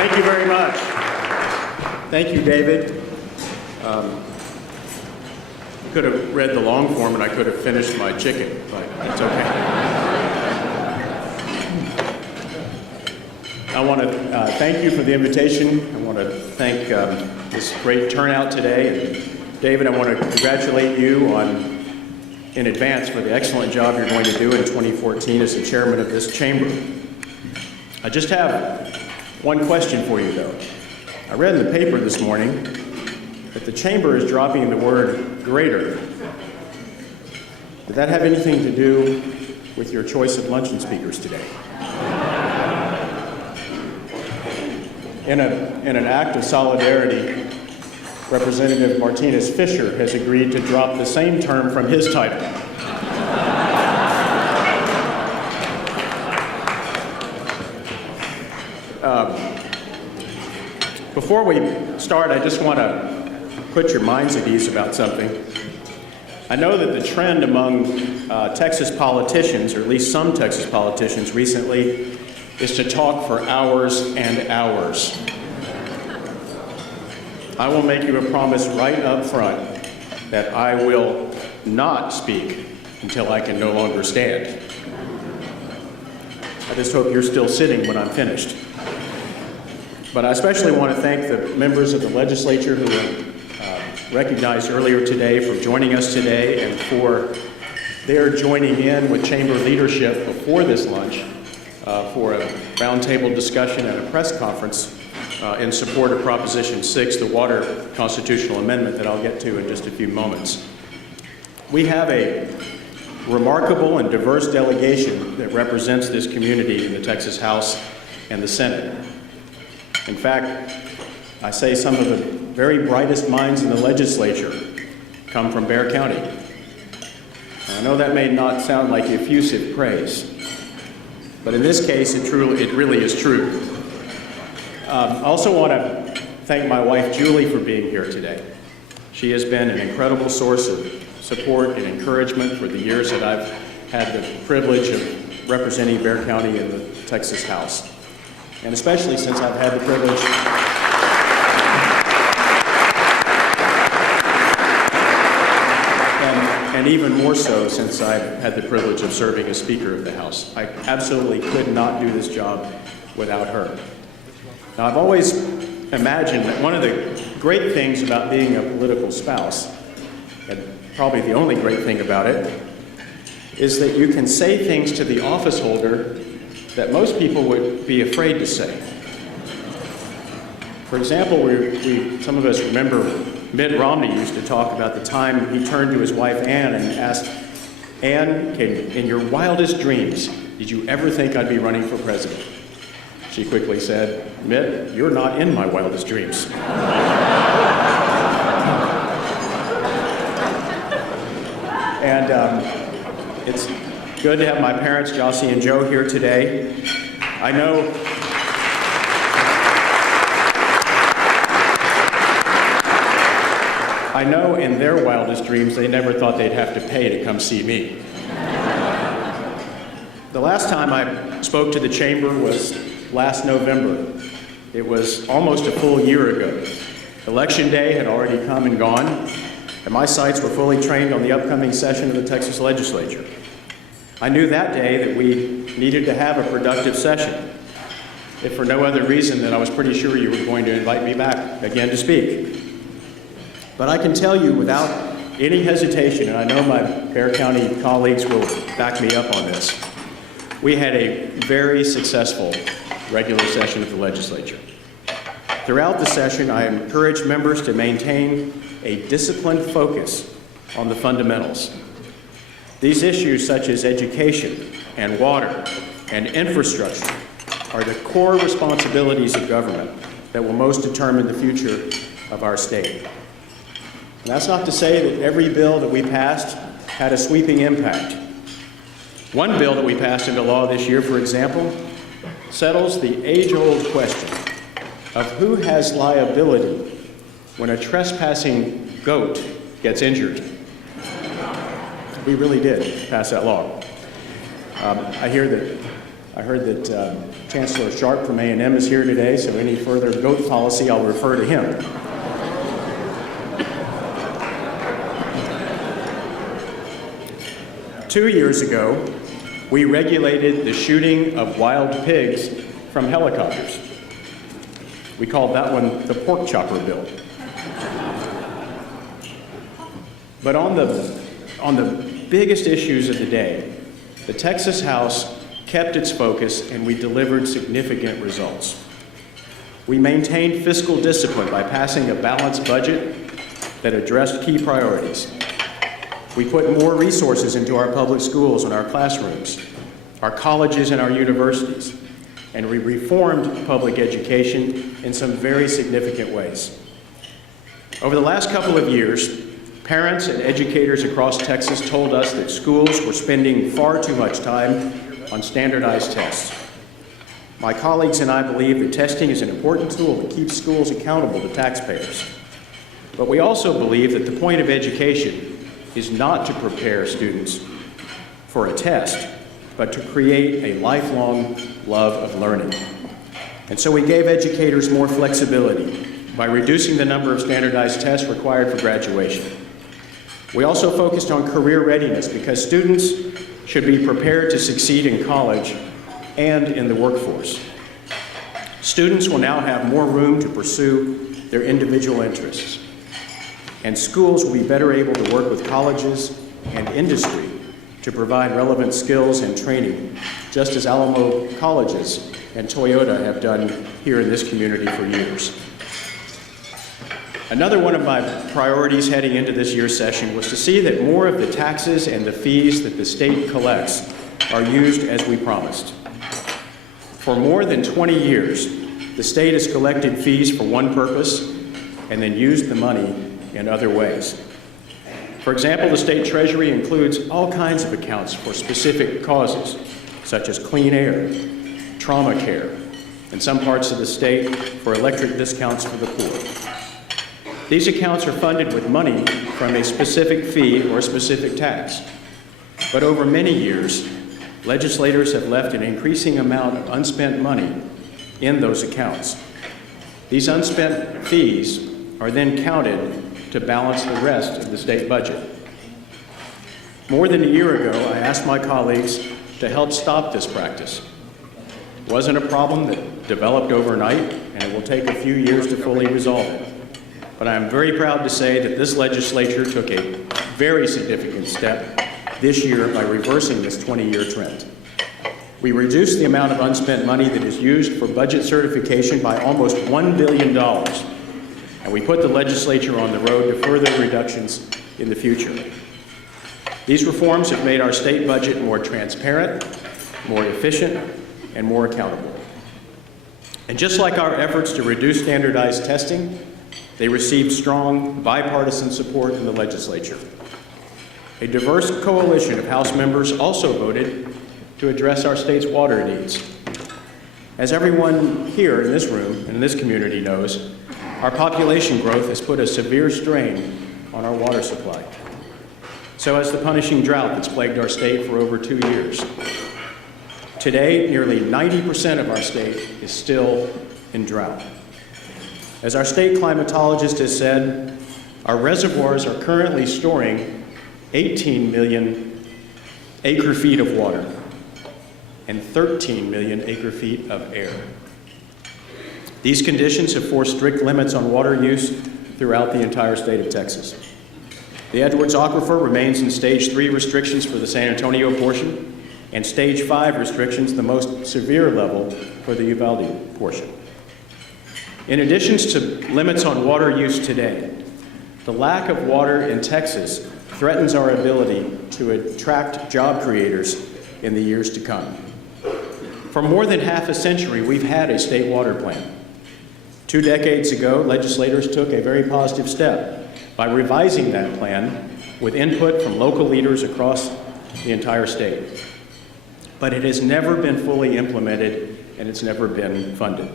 Thank you very much. Thank you, David. I could have read the long form and I could have finished my chicken, but it's okay. I want to thank you for the invitation. I want to thank this great turnout today. And David, I want to congratulate you in advance for the excellent job you're going to do in 2014 as the chairman of this chamber. I just have one question for you, though. I read in the paper this morning that the chamber is dropping the word greater. Did that have anything to do with your choice of luncheon speakers today? In an act of solidarity, Representative Martinez Fisher has agreed to drop the same term from his title. Before we start, I just want to put your minds at ease about something. I know that the trend among Texas politicians, or at least some Texas politicians recently, is to talk for hours and hours. I will make you a promise right up front that I will not speak until I can no longer stand. I just hope you're still sitting when I'm finished. But I especially want to thank the members of the legislature who were recognized earlier today for joining us today and for their joining in with chamber leadership before this lunch for a roundtable discussion and a press conference in support of Proposition 6, the water constitutional amendment that I'll get to in just a few moments. We have a remarkable and diverse delegation that represents this community in the Texas House and the Senate. In fact, I say some of the very brightest minds in the legislature come from Bexar County. And I know that may not sound like effusive praise, but in this case, it really is true. I also want to thank my wife, Julie, for being here today. She has been an incredible source of support and encouragement for the years that I've had the privilege of representing Bexar County in the Texas House. And especially since I've had the privilege and even more so since I've had the privilege of serving as Speaker of the House. I absolutely could not do this job without her. Now, I've always imagined that one of the great things about being a political spouse, and probably the only great thing about it, is that you can say things to the office holder that most people would be afraid to say. For example, some of us remember Mitt Romney used to talk about the time he turned to his wife, Ann, and asked, "Ann, in your wildest dreams, did you ever think I'd be running for president?" She quickly said, "Mitt, you're not in my wildest dreams." And it's good to have my parents, Jossie and Joe, here today. I know in their wildest dreams they never thought they'd have to pay to come see me. The last time I spoke to the chamber was last November. It was almost a full year ago. Election day had already come and gone, and my sights were fully trained on the upcoming session of the Texas legislature. I knew that day that we needed to have a productive session, if for no other reason than I was pretty sure you were going to invite me back again to speak. But I can tell you without any hesitation, and I know my Bexar County colleagues will back me up on this, we had a very successful regular session of the legislature. Throughout the session, I encouraged members to maintain a disciplined focus on the fundamentals. These issues such as education and water and infrastructure are the core responsibilities of government that will most determine the future of our state. And that's not to say that every bill that we passed had a sweeping impact. One bill that we passed into law this year, for example, settles the age-old question of who has liability when a trespassing goat gets injured. We really did pass that law. I hear I heard that Chancellor Sharp from A&M is here today, so any further goat policy, I'll refer to him. Two years ago, we regulated the shooting of wild pigs from helicopters. We called that one the pork chopper bill. But on the biggest issues of the day, the Texas House kept its focus and we delivered significant results. We maintained fiscal discipline by passing a balanced budget that addressed key priorities. We put more resources into our public schools and our classrooms, our colleges and our universities, and we reformed public education in some very significant ways. Over the last couple of years, parents and educators across Texas told us that schools were spending far too much time on standardized tests. My colleagues and I believe that testing is an important tool that keeps schools accountable to taxpayers. But we also believe that the point of education is not to prepare students for a test, but to create a lifelong love of learning. And so we gave educators more flexibility by reducing the number of standardized tests required for graduation. We also focused on career readiness because students should be prepared to succeed in college and in the workforce. Students will now have more room to pursue their individual interests. And schools will be better able to work with colleges and industry to provide relevant skills and training, just as Alamo colleges and Toyota have done here in this community for years. Another one of my priorities heading into this year's session was to see that more of the taxes and the fees that the state collects are used as we promised. For more than 20 years, the state has collected fees for one purpose and then used the money in other ways. For example, the state treasury includes all kinds of accounts for specific causes, such as clean air, trauma care, in some parts of the state for electric discounts for the poor. These accounts are funded with money from a specific fee or a specific tax. But over many years, legislators have left an increasing amount of unspent money in those accounts. These unspent fees are then counted to balance the rest of the state budget. More than a year ago, I asked my colleagues to help stop this practice. It wasn't a problem that developed overnight, and it will take a few years to fully resolve it. But I am very proud to say that this legislature took a very significant step this year by reversing this 20-year trend. We reduced the amount of unspent money that is used for budget certification by almost $1 billion. And we put the legislature on the road to further reductions in the future. These reforms have made our state budget more transparent, more efficient, and more accountable. And just like our efforts to reduce standardized testing, they received strong bipartisan support in the legislature. A diverse coalition of House members also voted to address our state's water needs. As everyone here in this room and in this community knows, our population growth has put a severe strain on our water supply. So has the punishing drought that's plagued our state for over 2 years. Today, nearly 90% of our state is still in drought. As our state climatologist has said, our reservoirs are currently storing 18 million acre-feet of water and 13 million acre-feet of air. These conditions have forced strict limits on water use throughout the entire state of Texas. The Edwards Aquifer remains in Stage 3 restrictions for the San Antonio portion and Stage 5 restrictions, the most severe level, for the Uvalde portion. In addition to limits on water use today, the lack of water in Texas threatens our ability to attract job creators in the years to come. For more than half a century, we've had a state water plan. 2 decades ago, legislators took a very positive step by revising that plan with input from local leaders across the entire state. But it has never been fully implemented, and it's never been funded.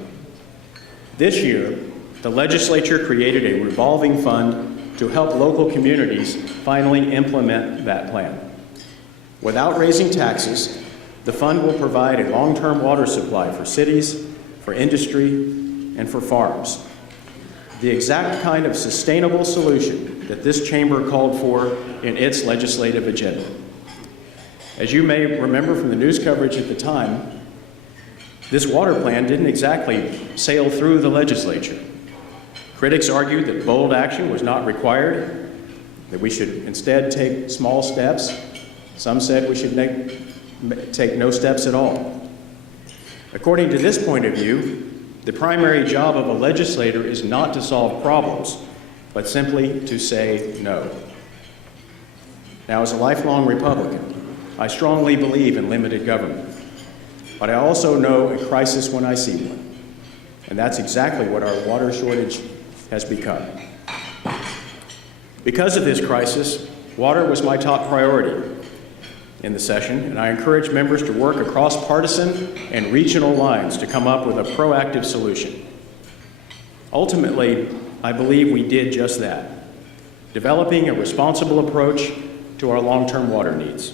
This year, the legislature created a revolving fund to help local communities finally implement that plan. Without raising taxes, The fund will provide a long-term water supply for cities, for industry, and for farms. The exact kind of sustainable solution that this chamber called for in its legislative agenda. As you may remember from the news coverage at the time, this water plan didn't exactly sail through the legislature. Critics argued that bold action was not required, that we should instead take small steps. Some said we should take no steps at all. According to this point of view, the primary job of a legislator is not to solve problems, but simply to say no. Now, as a lifelong Republican, I strongly believe in limited government, but I also know a crisis when I see one, and that's exactly what our water shortage has become. Because of this crisis, water was my top priority in the session, and I encourage members to work across partisan and regional lines to come up with a proactive solution. Ultimately, I believe we did just that, developing a responsible approach to our long-term water needs.